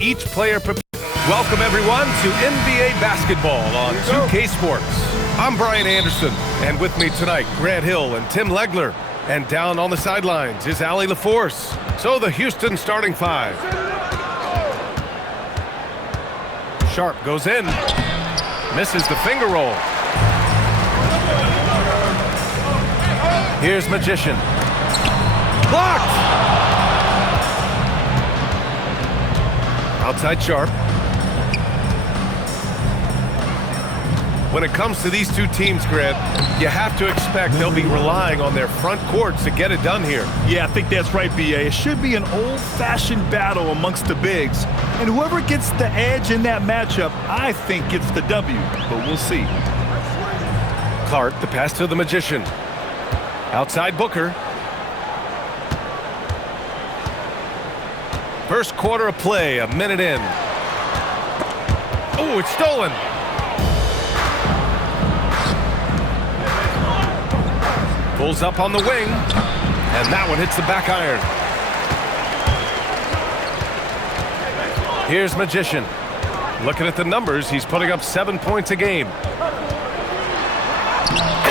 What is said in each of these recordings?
Each player Welcome everyone to NBA basketball on 2K Sports. I'm Brian Anderson, and with me tonight, Grant Hill and Tim Legler. And down on the sidelines is Allie LaForce. So the Houston starting five. Sharp goes in, misses the finger roll. Here's Magician. Blocked! Outside Sharp. When it comes to these two teams, Grant, you have to expect they'll be relying on their front courts to get it done here. Yeah, I think that's right, B.A. It should be an old-fashioned battle amongst the bigs. And whoever gets the edge in that matchup, I think gets the W. But we'll see. Clark, the pass to the Magician. Outside Booker. First quarter of play, a minute in. Oh, it's stolen. Pulls up on the wing, and that one hits the back iron. Here's Magician. Looking at the numbers, he's putting up 7 points a game.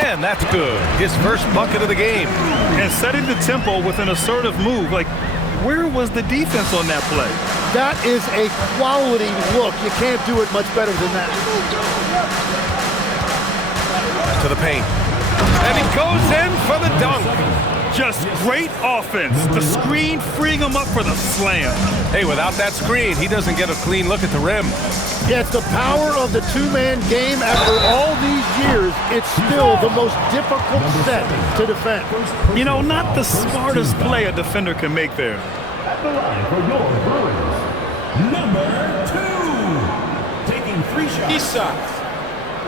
And that's good. His first bucket of the game. And setting the tempo with an assertive move. Like, where was the defense on that play? That is a quality look. You can't do it much better than that. To the paint. And he goes in for the dunk. Just great offense. The screen freeing him up for the slam. Hey, without that screen, he doesn't get a clean look at the rim. Yeah, it's the power of the two-man game. After all these years, it's still the most difficult set to defend. You know, not the smartest play a defender can make there. At the line for your Brewers, number 2. Taking 3 shots.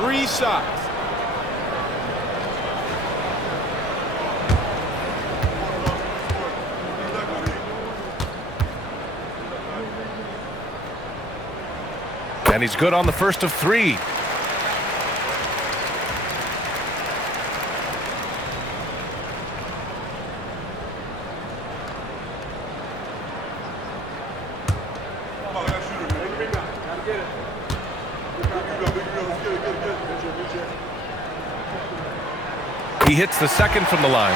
3 shots. And he's good on the first of 3. He hits the second from the line.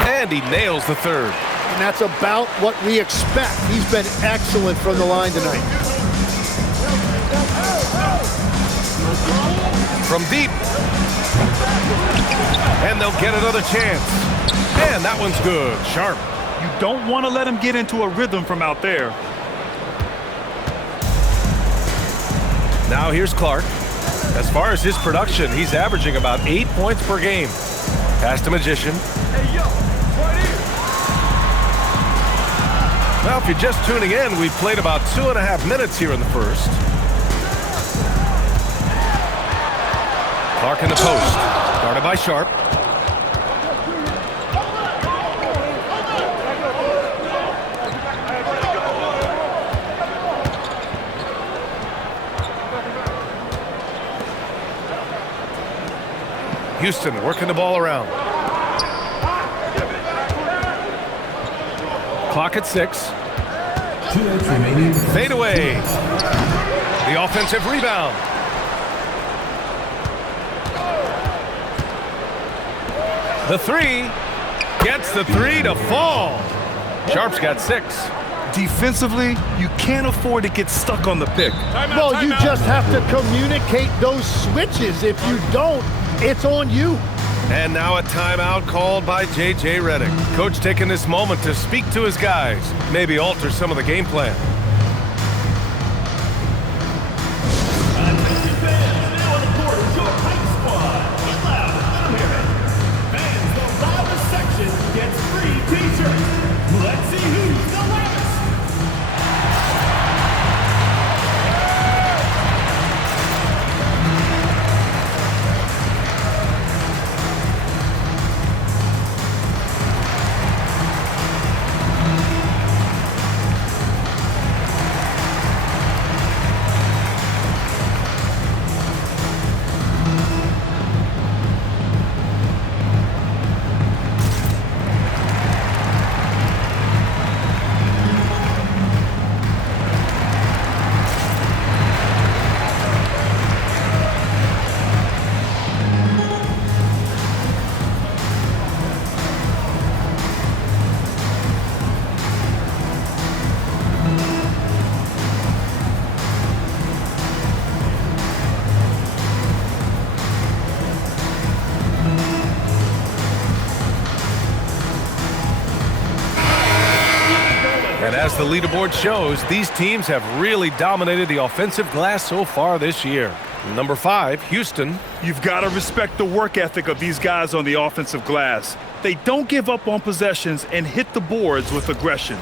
And he nails the third. And that's about what we expect. He's been excellent from the line tonight. From deep. And they'll get another chance. And that one's good. Sharp. You don't want to let him get into a rhythm from out there. Now here's Clark. As far as his production, he's averaging about 8 points per game. Pass to Magician. Well, if you're just tuning in, we've played about 2.5 minutes here in the first. Clark in the post. Guarded by Sharp. Houston working the ball around. Clock at 6. 2 minutes remaining. Fade away. The offensive rebound. The 3. Gets the 3 to fall. Sharp's got 6. Defensively, you can't afford to get stuck on the pick. Well, you just have to communicate those switches. If you don't, it's on you. And now a timeout called by J.J. Redick. Coach taking this moment to speak to his guys, maybe alter some of the game plan. Attention fans, now on the court is your hype squad. Get loud, let 'em hear it. Fans, the loudest section gets free t-shirts. Let's see who's the loudest. And as the leaderboard shows, these teams have really dominated the offensive glass so far this year. Number 5, Houston. You've got to respect the work ethic of these guys on the offensive glass. They don't give up on possessions and hit the boards with aggression.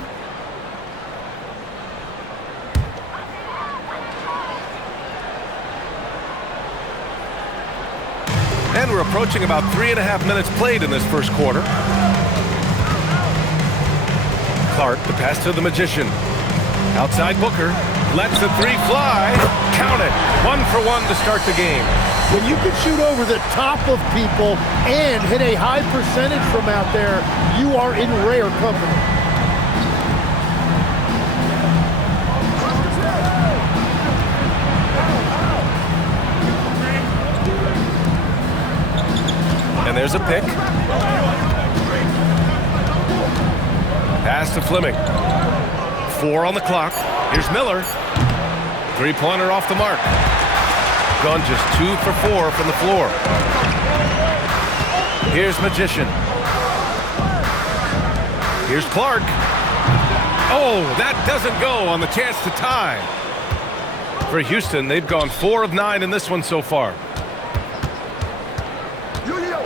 And we're approaching about 3.5 minutes played in this first quarter. Clark, the pass to the Magician. Outside Booker. Lets the 3 fly. Count it. 1 for 1 to start the game. When you can shoot over the top of people and hit a high percentage from out there, you are in rare company. And there's a pick. Pass to Fleming. 4 on the clock. Here's Miller. 3-pointer off the mark. Gone just 2 for 4 from the floor. Here's Magician. Here's Clark. Oh, that doesn't go on the chance to tie. For Houston, they've gone 4 of 9 in this one so far.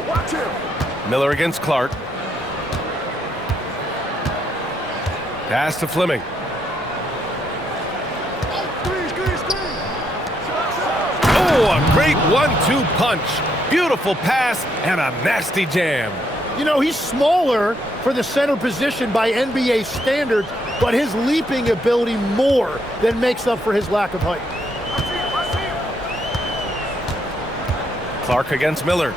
Watch him. Miller against Clark. Pass to Fleming. Oh, a great 1-2 punch. Beautiful pass and a nasty jam. You know, he's smaller for the center position by NBA standards, but his leaping ability more than makes up for his lack of height. Clark against Miller.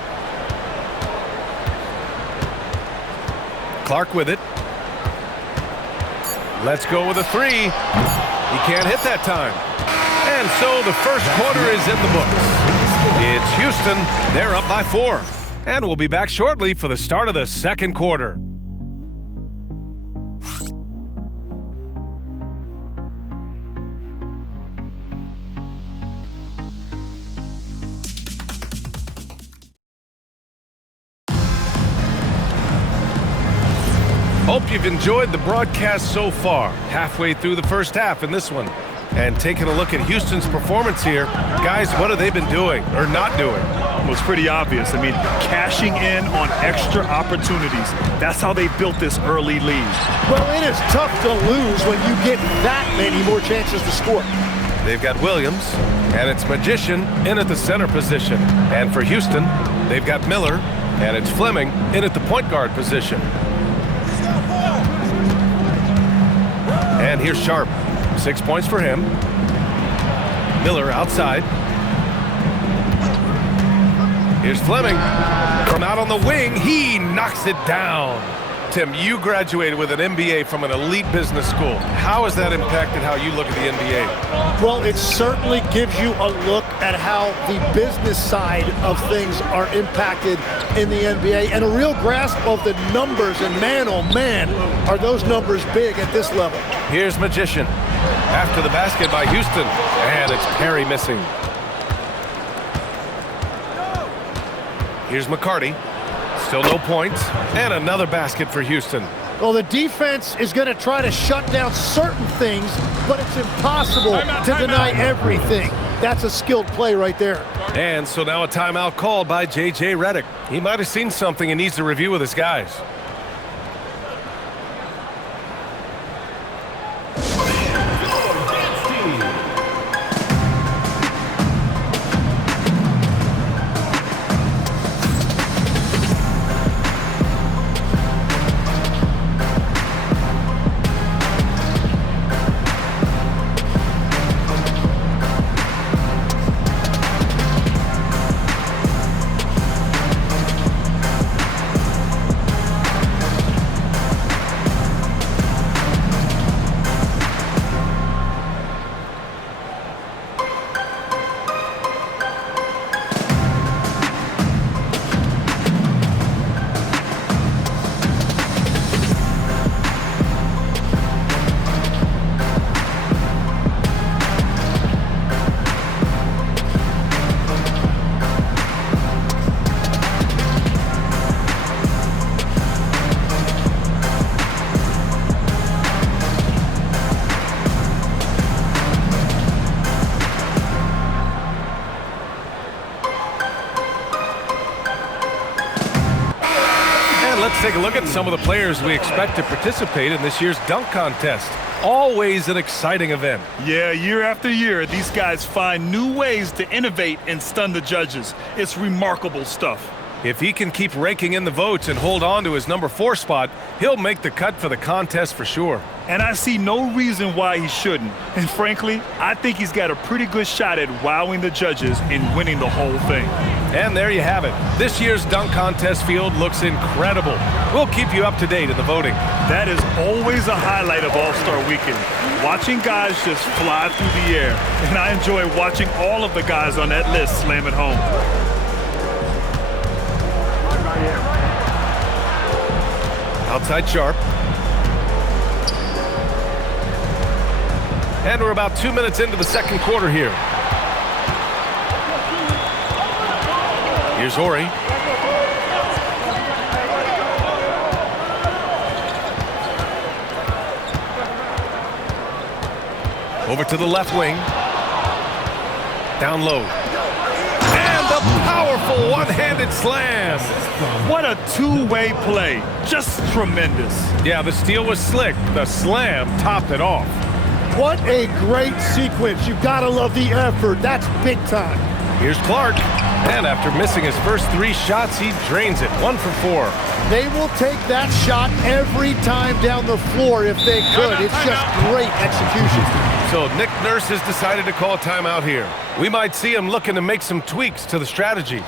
Clark with it. Let's go with a 3. He can't hit that time. And so the first quarter is in the books. It's Houston. They're up by 4. And we'll be back shortly for the start of the second quarter. Hope you've enjoyed the broadcast so far. Halfway through the first half in this one. And taking a look at Houston's performance here, guys, what have they been doing or not doing? Well, it's pretty obvious. I mean, cashing in on extra opportunities. That's how they built this early lead. Well, it is tough to lose when you get that many more chances to score. They've got Williams, and it's Magician in at the center position. And for Houston, they've got Miller, and it's Fleming in at the point guard position. And here's Sharp. 6 points for him. Miller outside. Here's Fleming. From out on the wing, he knocks it down. Tim, you graduated with an MBA from an elite business school. How has that impacted how you look at the NBA? Well, it certainly gives you a look at how the business side of things are impacted in the NBA and a real grasp of the numbers. And man, oh man, are those numbers big at this level. Here's Magician. After the basket by Houston. And it's Perry missing. Here's McCarty. Still no points. And another basket for Houston. Well, the defense is going to try to shut down certain things, but it's impossible to deny everything. That's a skilled play right there. And so now a timeout called by J.J. Redick. He might have seen something and needs to review with his guys. take a look at some of the players we expect to participate in this year's dunk contest. Always an exciting event. Yeah, year after year, these guys find new ways to innovate and stun the judges. It's remarkable stuff. If he can keep raking in the votes and hold on to his number 4 spot, he'll make the cut for the contest for sure. And I see no reason why he shouldn't. And frankly, I think he's got a pretty good shot at wowing the judges and winning the whole thing. And there you have it. This year's dunk contest field looks incredible. We'll keep you up to date in the voting. That is always a highlight of All-Star Weekend. Watching guys just fly through the air. And I enjoy watching all of the guys on that list slam it home. Outside Sharp. And we're about 2 minutes into the second quarter here. Here's Horry. Over to the left wing. Down low. And a powerful one-handed slam. What a two-way play. Just tremendous. Yeah, the steal was slick. The slam topped it off. What a great sequence. You've got to love the effort. That's big time. Here's Clark. And after missing his first 3 shots, he drains it. 1 for 4. They will take that shot every time down the floor if they could. It's just great execution. So Nick Nurse has decided to call a timeout here. We might see him looking to make some tweaks to the strategy.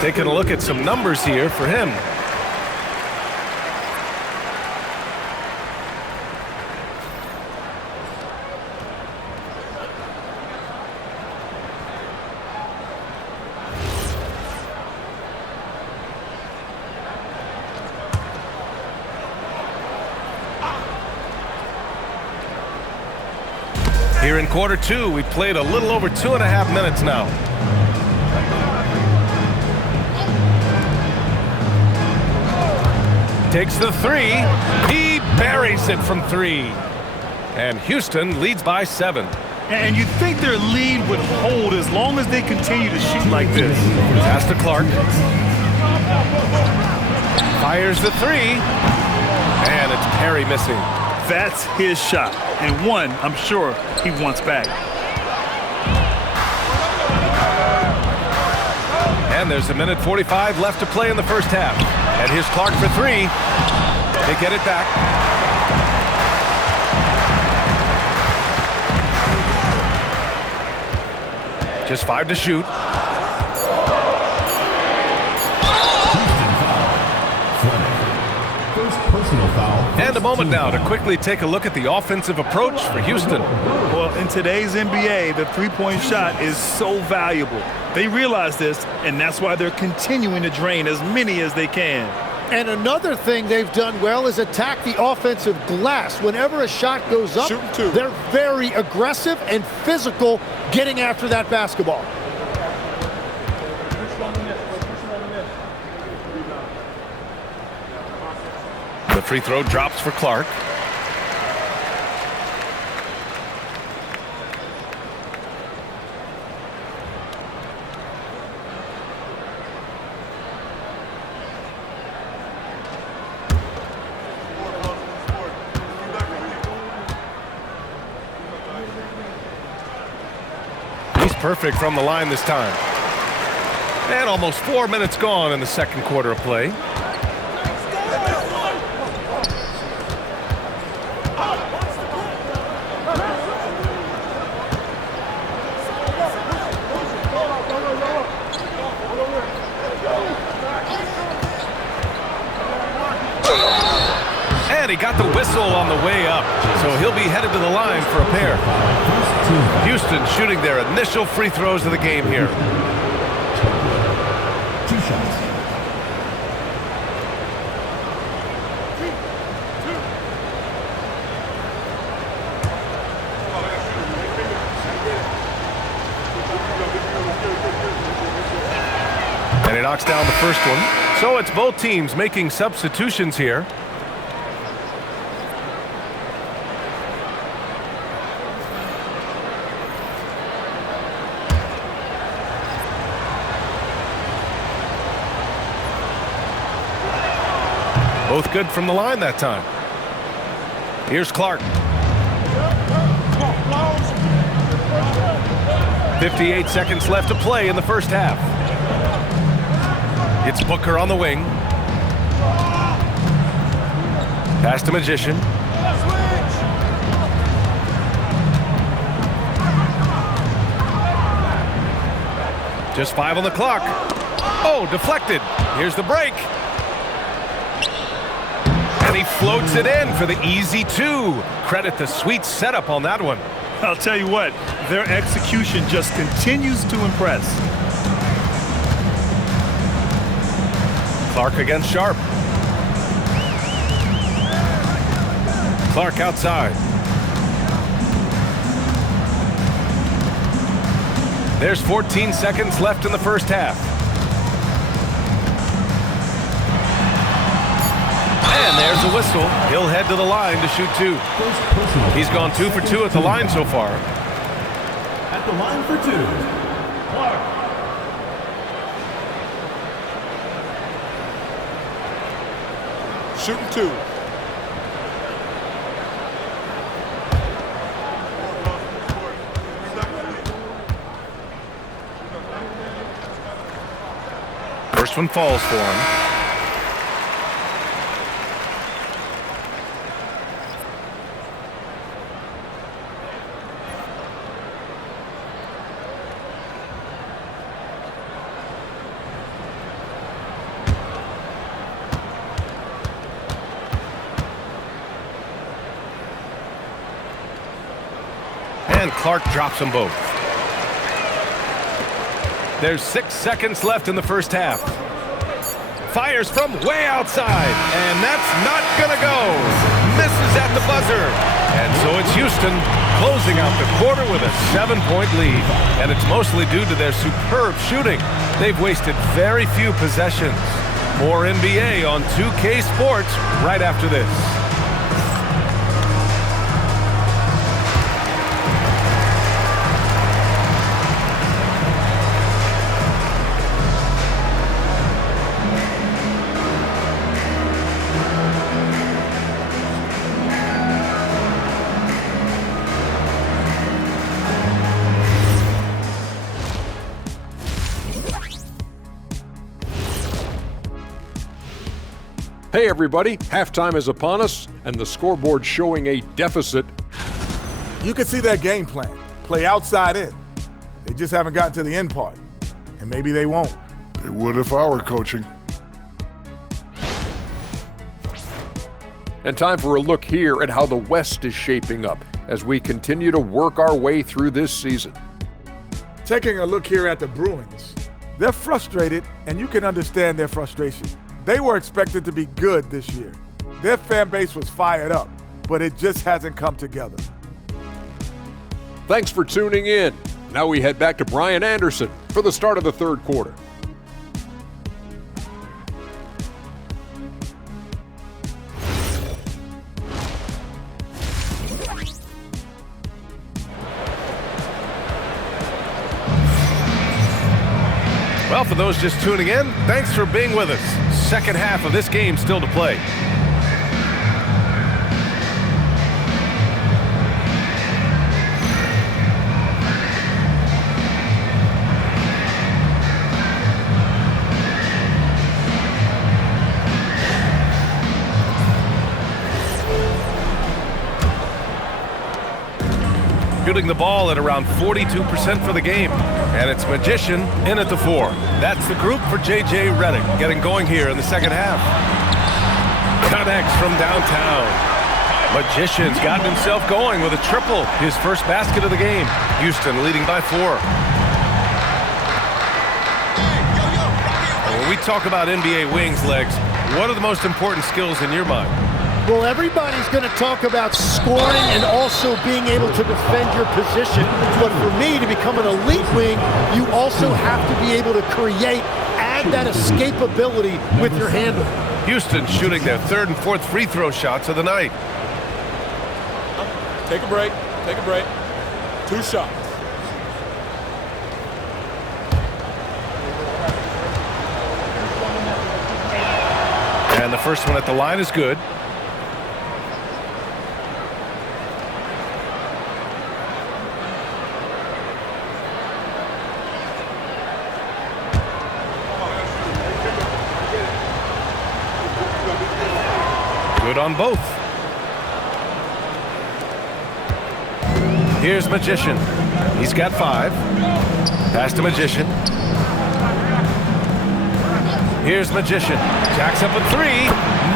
Taking a look at some numbers here for him. Here in quarter 2, we played a little over 2.5 minutes now. Takes the 3. He buries it from 3. And Houston leads by 7. And you'd think their lead would hold as long as they continue to shoot like this. Pass to Clark. Fires the 3. And it's Perry missing. That's his shot. And one, I'm sure, he wants back. And there's 1:45 left to play in the first half. And here's Clark for 3. They get it back. Just 5 to shoot. And a moment now to quickly take a look at the offensive approach for Houston. Well, in today's NBA, the three-point shot is so valuable. They realize this, and that's why they're continuing to drain as many as they can. And another thing they've done well is attack the offensive glass. Whenever a shot goes up, they're very aggressive and physical getting after that basketball. The free throw drops for Clark. perfect from the line this time. And almost 4 minutes gone in the second quarter of play. And he got the whistle on the way up, so he'll be headed to the line for a pair. Houston shooting their initial free throws of the game here. 2 shots. And he knocks down the first one. So it's both teams making substitutions here. Both good from the line that time. Here's Clark. 58 seconds left to play in the first half. It's Booker on the wing. Pass to Magician. Just 5 on the clock. Oh, deflected. Here's the break. And he floats it in for the easy 2. Credit the sweet setup on that one. I'll tell you what, their execution just continues to impress. Clark against Sharp. Clark outside. There's 14 seconds left in the first half. And there's a whistle. He'll head to the line to shoot 2. He's gone 2 for 2 at the line so far. At the line for 2, Clark. Shooting 2. First one falls for him. And Clark drops them both. There's 6 seconds left in the first half. Fires from way outside, and that's not gonna go. Misses at the buzzer. And so it's Houston closing out the quarter with a 7-point lead. And it's mostly due to their superb shooting. They've wasted very few possessions. More NBA on 2K Sports right after this. Hey everybody, halftime is upon us and the scoreboard showing a deficit. You can see their game plan. Play outside in. They just haven't gotten to the end part. And maybe they won't. They would if I were coaching. And time for a look here at how the West is shaping up as we continue to work our way through this season. Taking a look here at the Bruins. They're frustrated, and you can understand their frustration. They were expected to be good this year. Their fan base was fired up, but it just hasn't come together. Thanks for tuning in. Now we head back to Brian Anderson for the start of the third quarter. Well, for those just tuning in, thanks for being with us. Second half of this game still to play. shooting the ball at around 42% for the game. And it's Magician in at the 4. That's the group for J.J. Redick getting going here in the second half. Connects from downtown. Magician's gotten himself going with a triple, his first basket of the game. Houston leading by 4. And when we talk about NBA wings, Legs, what are the most important skills in your mind? Well, everybody's going to talk about scoring and also being able to defend your position. But for me, to become an elite wing, you also have to be able to create, add that escapability with your handle. Houston shooting their 3rd and 4th free throw shots of the night. Take a break. Take a break. 2 shots. And the first one at the line is good. Good on both. Here's Magician. He's got 5. Pass to Magician. Here's Magician. Jacks up a 3.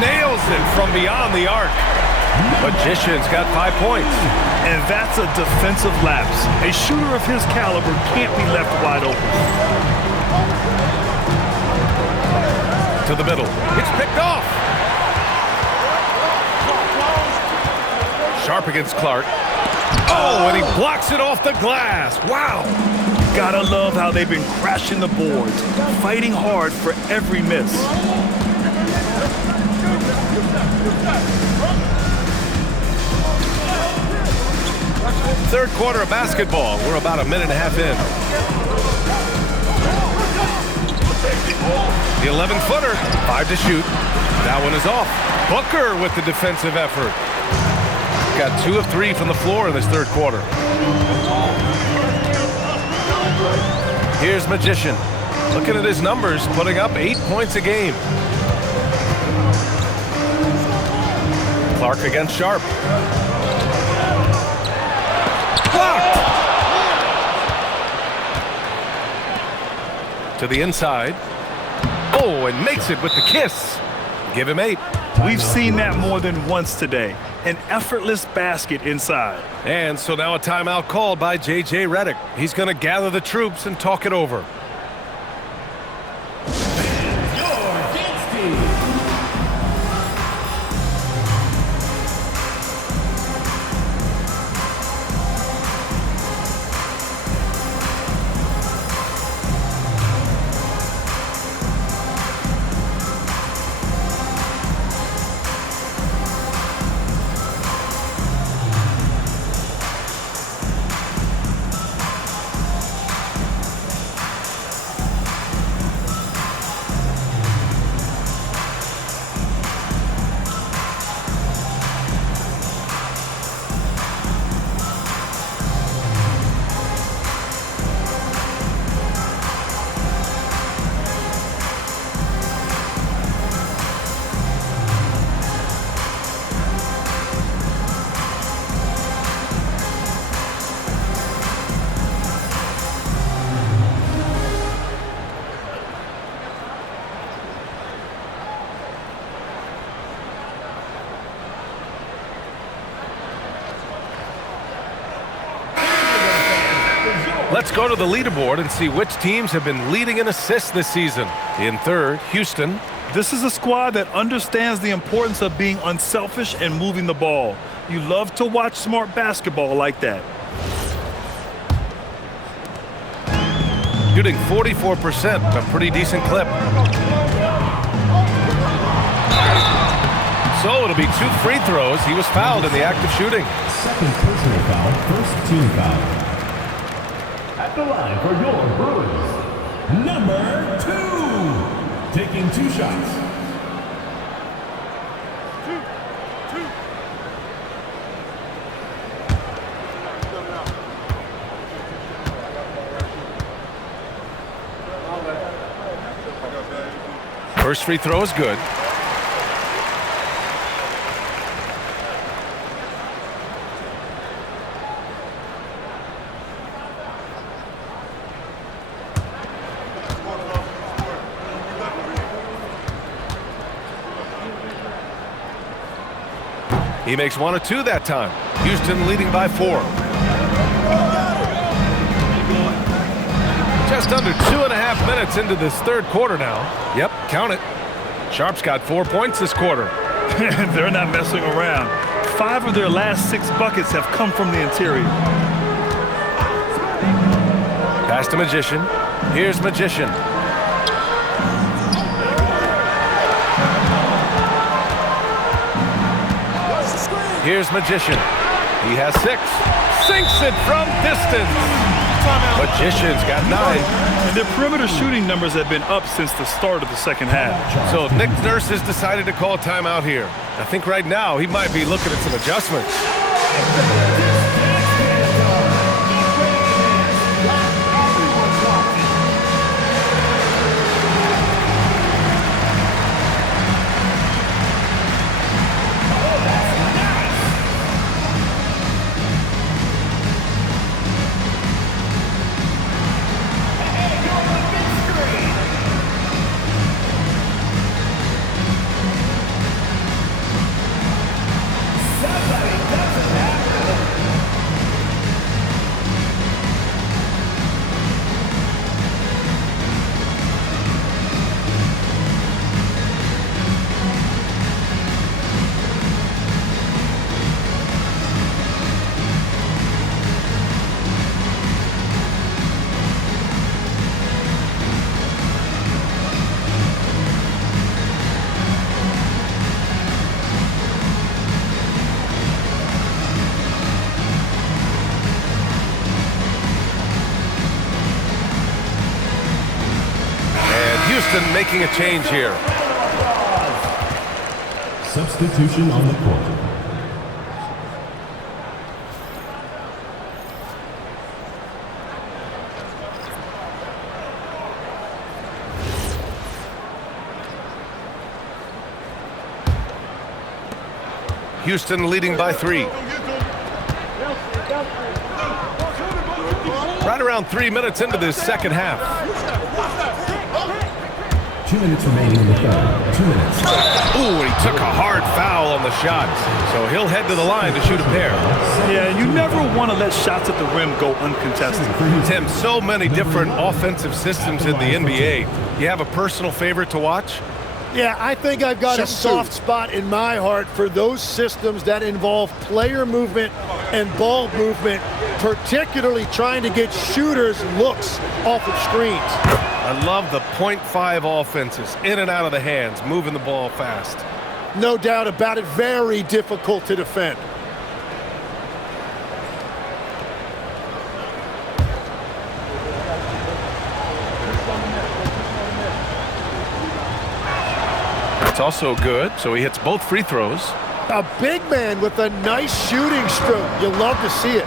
Nails it from beyond the arc. Magician's got 5 points. And that's a defensive lapse. A shooter of his caliber can't be left wide open. To the middle. It's picked off. Sharp against Clark. Oh, and he blocks it off the glass. Wow. Gotta love how they've been crashing the boards, fighting hard for every miss. Third quarter of basketball. We're about a minute and a half in. The 11-footer, 5 to shoot. That one is off. Booker with the defensive effort. Got 2 of 3 from the floor in this third quarter. Here's Magician. Looking at his numbers, putting up 8 points a game. Clark against Sharp. Blocked! To the inside. Oh, and makes it with the kiss. Give him 8. We've seen that more than once today. An effortless basket inside. And so now a timeout called by J.J. Redick. He's going to gather the troops and talk it over. Let's go to the leaderboard and see which teams have been leading in assists this season. In third, Houston. This is a squad that understands the importance of being unselfish and moving the ball. You love to watch smart basketball like that. Shooting 44%, a pretty decent clip. So it'll be 2 free throws. He was fouled in the act of shooting. Second personal foul, first team foul. At the line for your Bruins, number 2, taking 2 shots. First free throw is good. He makes 1 of 2 that time. Houston leading by 4. Just under 2.5 minutes into this third quarter now. Yep, count it. Sharps got 4 points this quarter. They're not messing around. 5 of their last 6 buckets have come from the interior. Pass to Magician. Here's Magician. Here's Magician. He has 6. Sinks it from distance. Magician's got 9. And their perimeter shooting numbers have been up since the start of the second half. So Nick Nurse has decided to call timeout here. I think right now he might be looking at some adjustments. Houston making a change here. Substitution on the court. Houston leading by 3. Right around 3 minutes into this second half. 2 minutes remaining in the third. 2 minutes. Ooh, he took a hard foul on the shot. So he'll head to the line to shoot a pair. Yeah, you never want to let shots at the rim go uncontested. Tim, so many different offensive systems in the NBA. You have a personal favorite to watch? Yeah, I think I've got a soft spot in my heart for those systems that involve player movement and ball movement, particularly trying to get shooters looks off of screens. I love the .5 offenses, in and out of the hands, moving the ball fast. No doubt about it, very difficult to defend. That's also good, so he hits both free throws. A big man with a nice shooting stroke. You love to see it.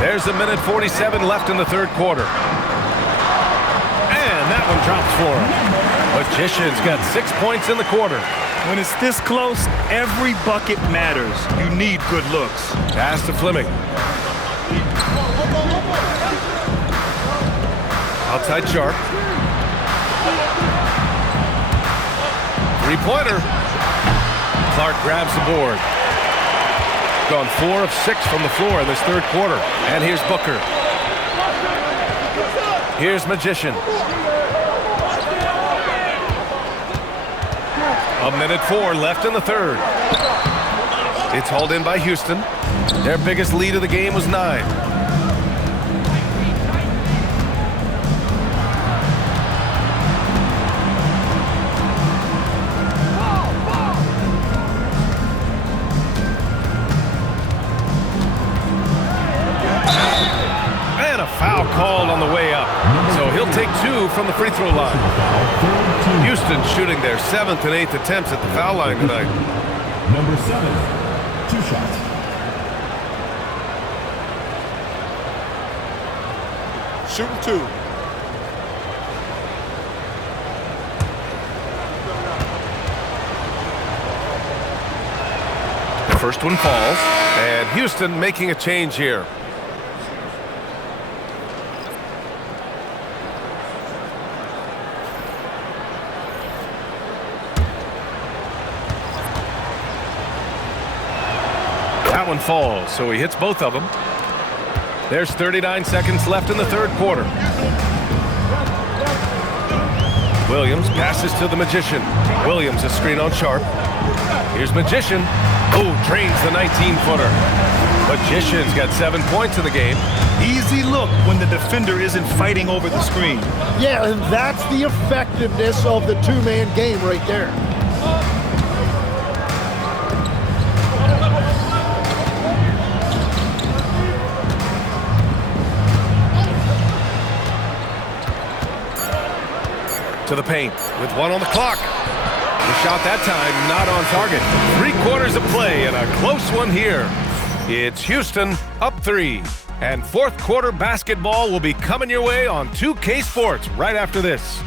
There's a minute 47 left in the third quarter. And that one drops for him. Magician's got 6 points in the quarter. When it's this close, every bucket matters. You need good looks. Pass to Fleming. Outside Sharp. Three-pointer. Clark grabs the board. Gone 4 of 6 from the floor in this third quarter. And here's Booker. Here's Magician. A minute 4 left in the third. It's hauled in by Houston. Their biggest lead of the game was 9. Foul called on the way up. So he'll take 2 from the free throw line. Houston shooting their 7th and 8th attempts at the foul line tonight. Number 7, 2 shots. Shooting 2. The first one falls, and Houston making a change here. one falls, so he hits both of them. There's 39 seconds left in the third quarter. Williams passes to the Magician. Williams a screen on Sharp. Here's Magician. Oh, drains the 19-footer. Magician's got 7 points in the game. Easy look when the defender isn't fighting over the screen. Yeah, and that's the effectiveness of the two-man game right there. To the paint with 1 on the clock. The shot that time not on target. 3 quarters of play and a close one here. It's Houston up 3. And fourth quarter basketball will be coming your way on 2K Sports right after this.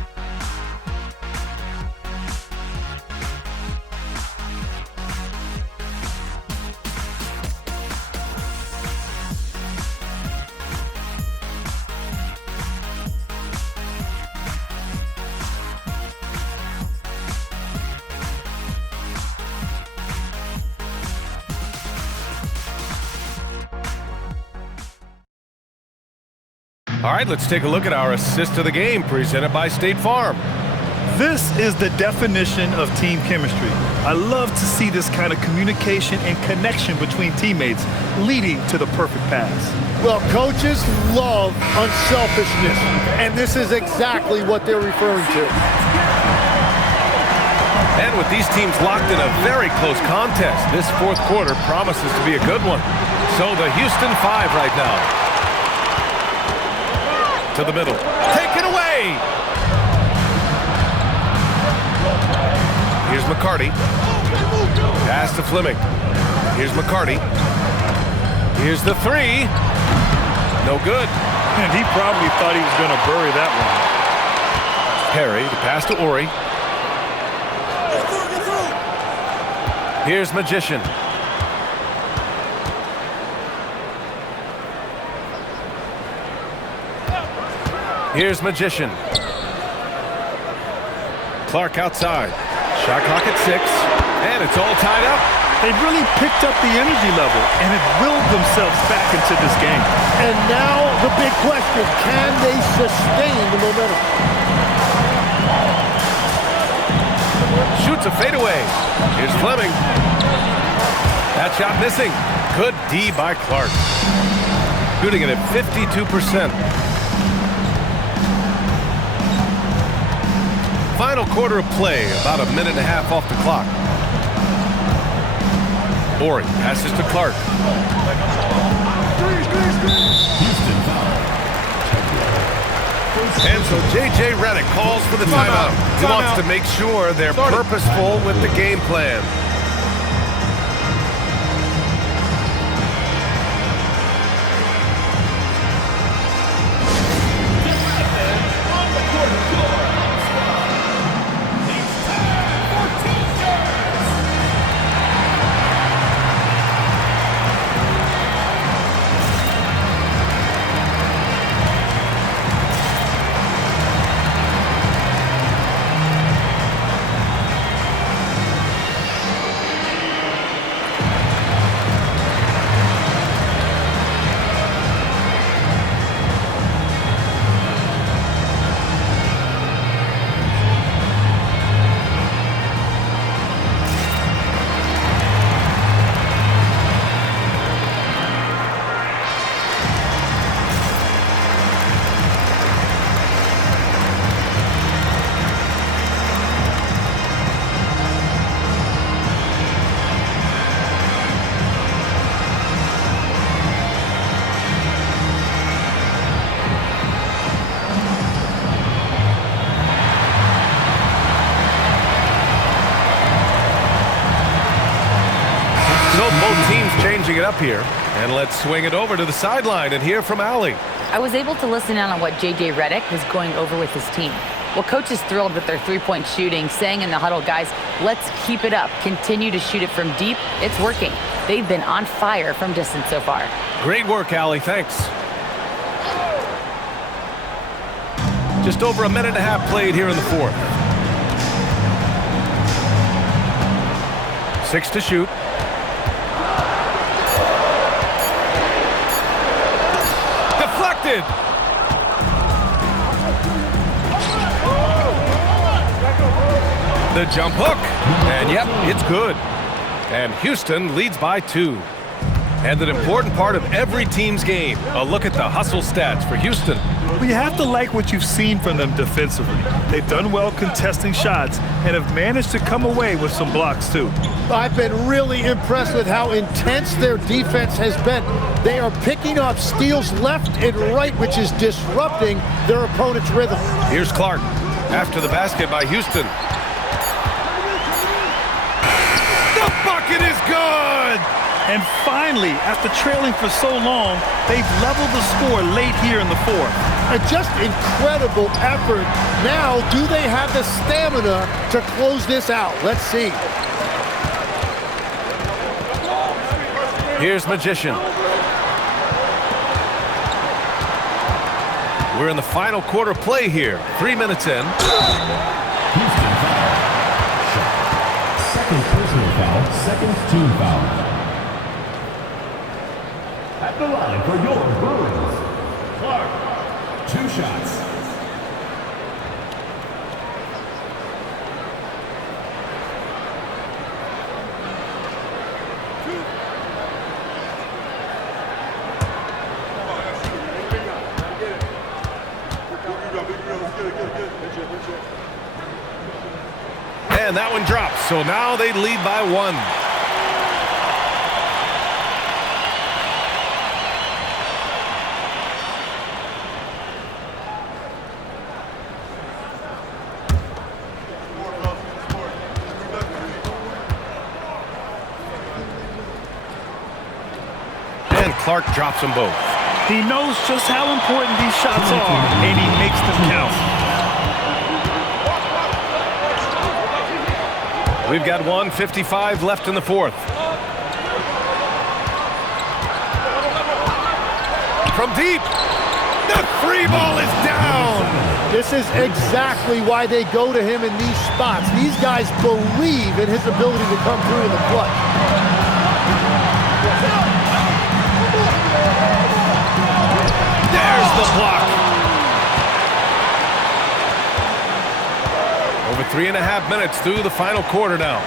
All right, let's take a look at our assist of the game presented by State Farm. This is the definition of team chemistry. I love to see this kind of communication and connection between teammates leading to the perfect pass. Well, coaches love unselfishness, and this is exactly what they're referring to. And with these teams locked in a very close contest, this fourth quarter promises to be a good one. So the Houston 5 right now. To the middle. Taken away! Here's McCarty. Pass to Fleming. Here's McCarty. Here's the 3. No good. And he probably thought he was going to bury that one. Perry, the pass to Ori. Here's Magician. Here's Magician. Clark outside. Shot clock at 6. And it's all tied up. They've really picked up the energy level and have willed themselves back into this game. And now the big question, can they sustain the momentum? Shoots a fadeaway. Here's Fleming. That shot missing. Good D by Clark. Shooting it at 52%. Final quarter of play, about a minute and a half off the clock. Ori passes to Clark. And so J.J. Redick calls for the timeout. He wants to make sure they're purposeful with the game plan. Both teams changing it up here. And let's swing it over to the sideline and hear from Allie. I was able to listen in on what J.J. Redick was going over with his team. Well, coach is thrilled with their three-point shooting, saying in the huddle, guys, let's keep it up. Continue to shoot it from deep. It's working. They've been on fire from distance so far. Great work, Allie. Thanks. Just over a minute and a half played here in the fourth. 6 to shoot. deflected. The jump hook, and yep, it's good. And Houston leads by 2. And an important part of every team's game, a look at the hustle stats for Houston. Well, you have to like what you've seen from them defensively. They've done well contesting shots and have managed to come away with some blocks too. I've been really impressed with how intense their defense has been. They are picking up steals left and right, which is disrupting their opponent's rhythm. Here's Clark after the basket by Houston. The bucket is good! And finally, after trailing for so long, they've leveled the score late here in the fourth. Just incredible effort. Now, do they have the stamina to close this out? Let's see. Here's Magician. We're in the final quarter play here. 3 minutes in. Houston foul. Second personal foul, second team foul. At the line for your Bruins, Clark. 2 shots. And that one drops, so now they lead by 1. And Clark drops them both. He knows just how important these shots are, and he makes them count. We've got 1:55 left in the fourth. From deep, the 3 ball is down. This is exactly why they go to him in these spots. These guys believe in his ability to come through in the clutch. There's the block. Over 3.5 minutes through the final quarter now.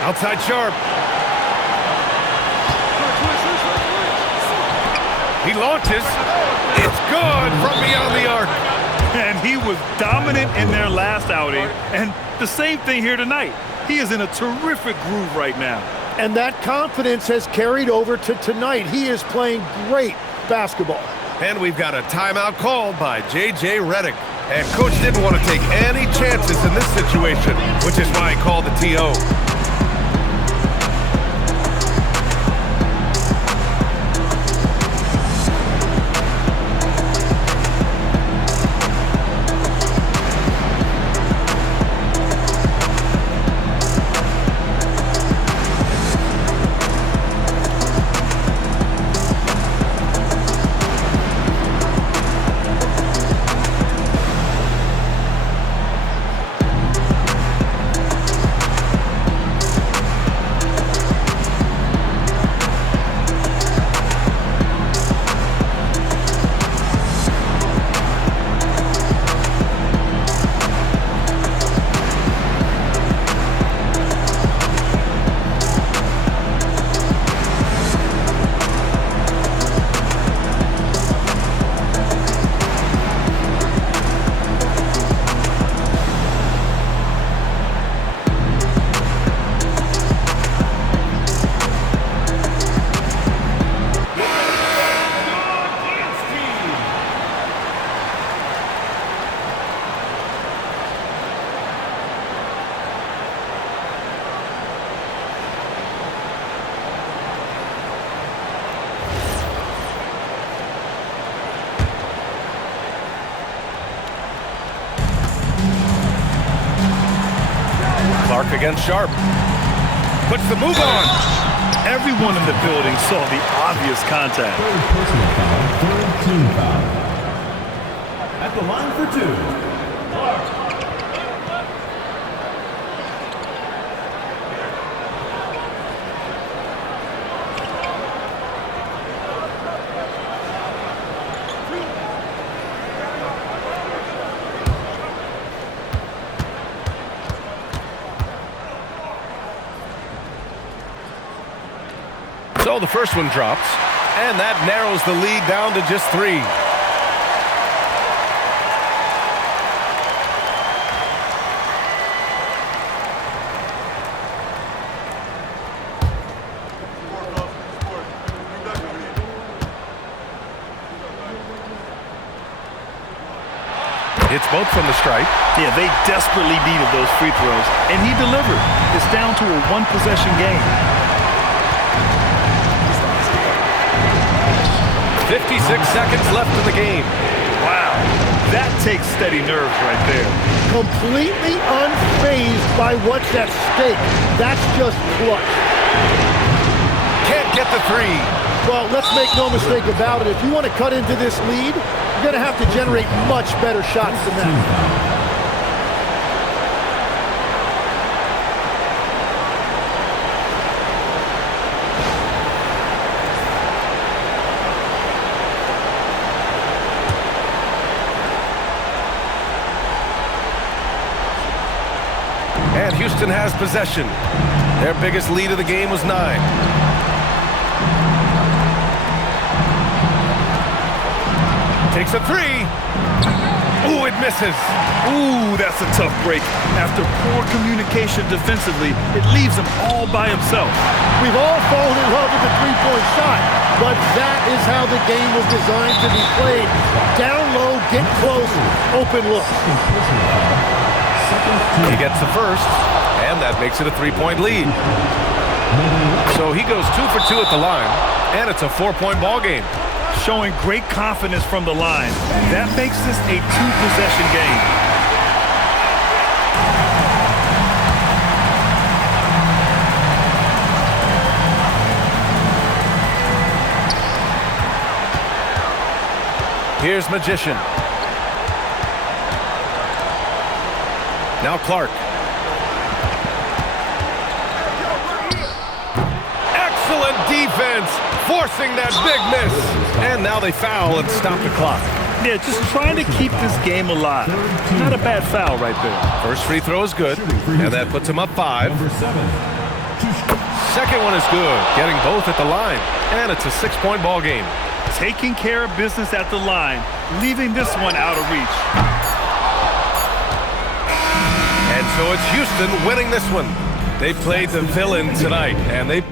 Outside Sharp. He launches. It's good from beyond the arc. And he was dominant in their last outing. And the same thing here tonight. He is in a terrific groove right now. And that confidence has carried over to tonight. He is playing great basketball. And we've got a timeout called by J.J. Redick. And Coach didn't want to take any chances in this situation, which is why he called the T.O. Clark against Sharp. Puts the move on. Everyone in the building saw the obvious contact. Third personal foul, third team foul. At the line for 2, Clark. So the first one drops, and that narrows the lead down to just 3. It's both from the stripe. Yeah, they desperately needed those free throws, and he delivered. It's down to a one-possession game. 56 seconds left in the game. Wow, that takes steady nerves right there. Completely unfazed by what's at stake. That's just clutch. Can't get the 3. Well, let's make no mistake about it. If you want to cut into this lead, you're going to have to generate much better shots than that. And Houston has possession. Their biggest lead of the game was 9. Takes a 3. Ooh, it misses. Ooh, that's a tough break. After poor communication defensively, it leaves him all by himself. We've all fallen in love with the three-point shot, but that is how the game was designed to be played. Down low, get close, open look. He gets the first, and that makes it a 3-point lead. So he goes 2 for 2 at the line, and it's a 4-point ball game. Showing great confidence from the line. That makes this a 2-possession game. Here's Magician. Now Clark. Excellent defense, forcing that big miss. And now they foul and stop the clock. Yeah, just trying to keep this game alive. Not a bad foul right there. First free throw is good, and that puts him up 5. Second one is good, getting both at the line, and it's a 6-point ball game. Taking care of business at the line, leaving this one out of reach. And so it's Houston winning this one. They played the villain tonight, and they